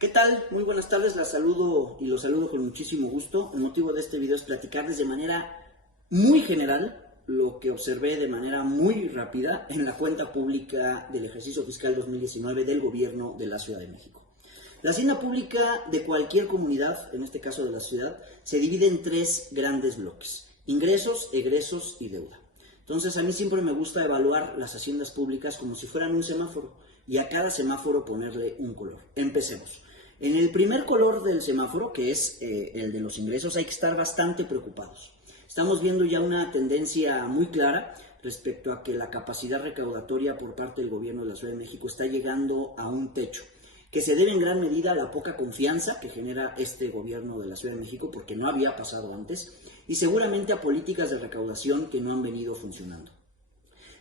¿Qué tal? Muy buenas tardes, los saludo con muchísimo gusto. El motivo de este video es platicarles de manera muy general lo que observé de manera muy rápida en la cuenta pública del ejercicio fiscal 2019 del gobierno de la Ciudad de México. La hacienda pública de cualquier comunidad, en este caso de la ciudad, se divide en tres grandes bloques: ingresos, egresos y deuda. Entonces, a mí siempre me gusta evaluar las haciendas públicas como si fueran un semáforo y a cada semáforo ponerle un color. Empecemos. En el primer color del semáforo, que es el de los ingresos, hay que estar bastante preocupados. Estamos viendo ya una tendencia muy clara respecto a que la capacidad recaudatoria por parte del gobierno de la Ciudad de México está llegando a un techo, que se debe en gran medida a la poca confianza que genera este gobierno de la Ciudad de México, porque no había pasado antes, y seguramente a políticas de recaudación que no han venido funcionando.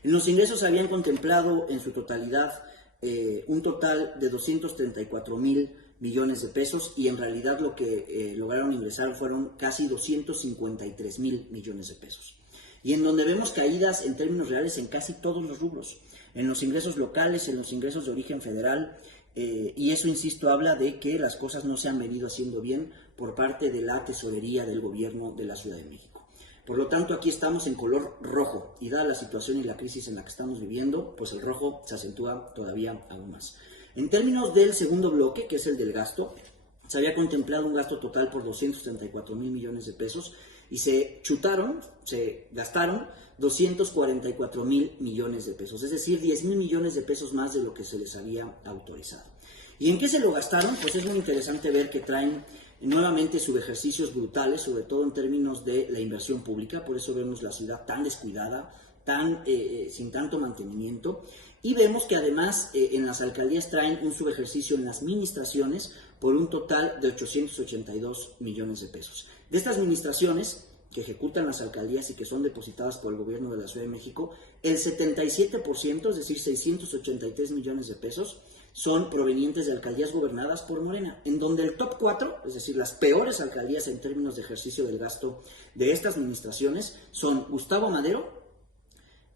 En los ingresos habían contemplado en su totalidad un total de 234,000 millones de pesos, y en realidad lo que lograron ingresar fueron casi 253,000 millones de pesos. Y en donde vemos caídas en términos reales en casi todos los rubros, en los ingresos locales, en los ingresos de origen federal, y eso, insisto, habla de que las cosas no se han venido haciendo bien por parte de la tesorería del gobierno de la Ciudad de México. Por lo tanto, aquí estamos en color rojo, y dada la situación y la crisis en la que estamos viviendo, pues el rojo se acentúa todavía aún más. En términos del segundo bloque, que es el del gasto, se había contemplado un gasto total por 234,000 millones de pesos y se gastaron 244,000 millones de pesos, es decir, 10,000 millones de pesos más de lo que se les había autorizado. ¿Y en qué se lo gastaron? Pues es muy interesante ver que traen nuevamente subejercicios brutales, sobre todo en términos de la inversión pública. Por eso vemos la ciudad tan descuidada, sin tanto mantenimiento, y vemos que además en las alcaldías traen un subejercicio en las administraciones por un total de 882 millones de pesos. De estas administraciones que ejecutan las alcaldías y que son depositadas por el gobierno de la Ciudad de México, el 77%, es decir, 683 millones de pesos, son provenientes de alcaldías gobernadas por Morena, en donde el top 4, es decir, las peores alcaldías en términos de ejercicio del gasto de estas administraciones, son Gustavo Madero,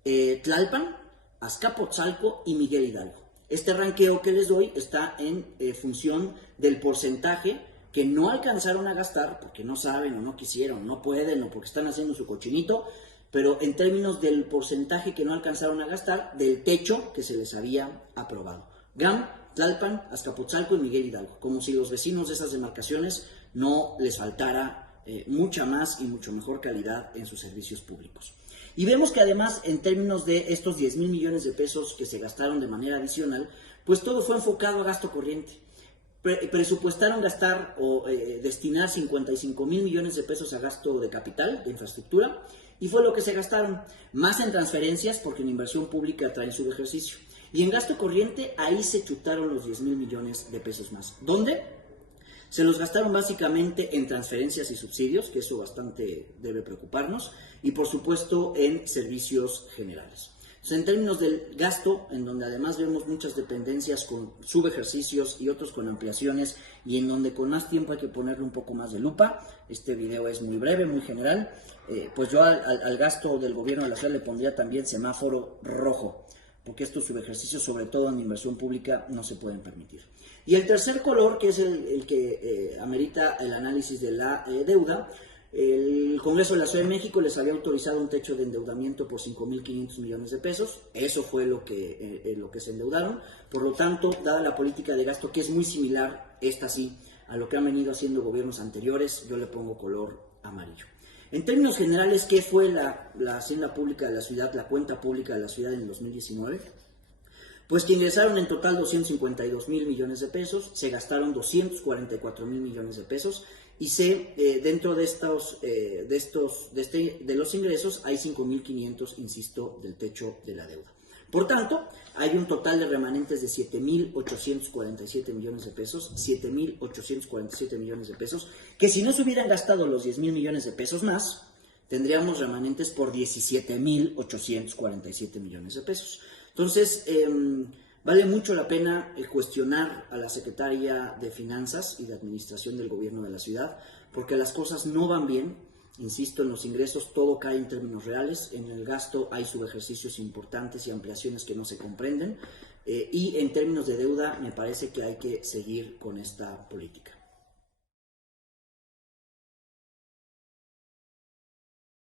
Tlalpan, Azcapotzalco y Miguel Hidalgo. Este ranqueo que les doy está en función del porcentaje que no alcanzaron a gastar porque no saben o no quisieron, no pueden o porque están haciendo su cochinito, pero en términos del porcentaje que no alcanzaron a gastar del techo que se les había aprobado. GAM, Tlalpan, Azcapotzalco y Miguel Hidalgo, como si los vecinos de esas demarcaciones no les faltara mucha más y mucho mejor calidad en sus servicios públicos. Y vemos que además, en términos de estos 10,000 millones de pesos que se gastaron de manera adicional, pues todo fue enfocado a gasto corriente. Presupuestaron gastar o destinar 55,000 millones de pesos a gasto de capital, de infraestructura, y fue lo que se gastaron, más en transferencias, porque en inversión pública traen su ejercicio. Y en gasto corriente, ahí se chutaron los 10,000 millones de pesos más. ¿Dónde? Se los gastaron básicamente en transferencias y subsidios, que eso bastante debe preocuparnos, y por supuesto en servicios generales. Entonces, en términos del gasto, en donde además vemos muchas dependencias con subejercicios y otros con ampliaciones, y en donde con más tiempo hay que ponerle un poco más de lupa, este video es muy breve, muy general, pues yo al gasto del gobierno de la ciudad le pondría también semáforo rojo, porque estos subejercicios, sobre todo en inversión pública, no se pueden permitir. Y el tercer color, que es el que amerita el análisis de la deuda, el Congreso de la Ciudad de México les había autorizado un techo de endeudamiento por 5,500 millones de pesos, eso fue lo que se endeudaron. Por lo tanto, dada la política de gasto, que es muy similar, esta sí, a lo que han venido haciendo gobiernos anteriores, yo le pongo color amarillo. En términos generales, ¿qué fue la hacienda pública de la ciudad, la cuenta pública de la ciudad en el 2019? Pues que ingresaron en total 252,000 millones de pesos, se gastaron 244,000 millones de pesos, y dentro de los ingresos hay 5,500, insisto, del techo de la deuda. Por tanto, hay un total de remanentes de 7,847 millones de pesos, 7,847 millones de pesos, que si no se hubieran gastado los 10,000 millones de pesos más, tendríamos remanentes por 17,847 millones de pesos. Entonces, vale mucho la pena cuestionar a la Secretaría de Finanzas y de Administración del Gobierno de la Ciudad, porque las cosas no van bien. Insisto, en los ingresos todo cae en términos reales, en el gasto hay subejercicios importantes y ampliaciones que no se comprenden, y en términos de deuda me parece que hay que seguir con esta política.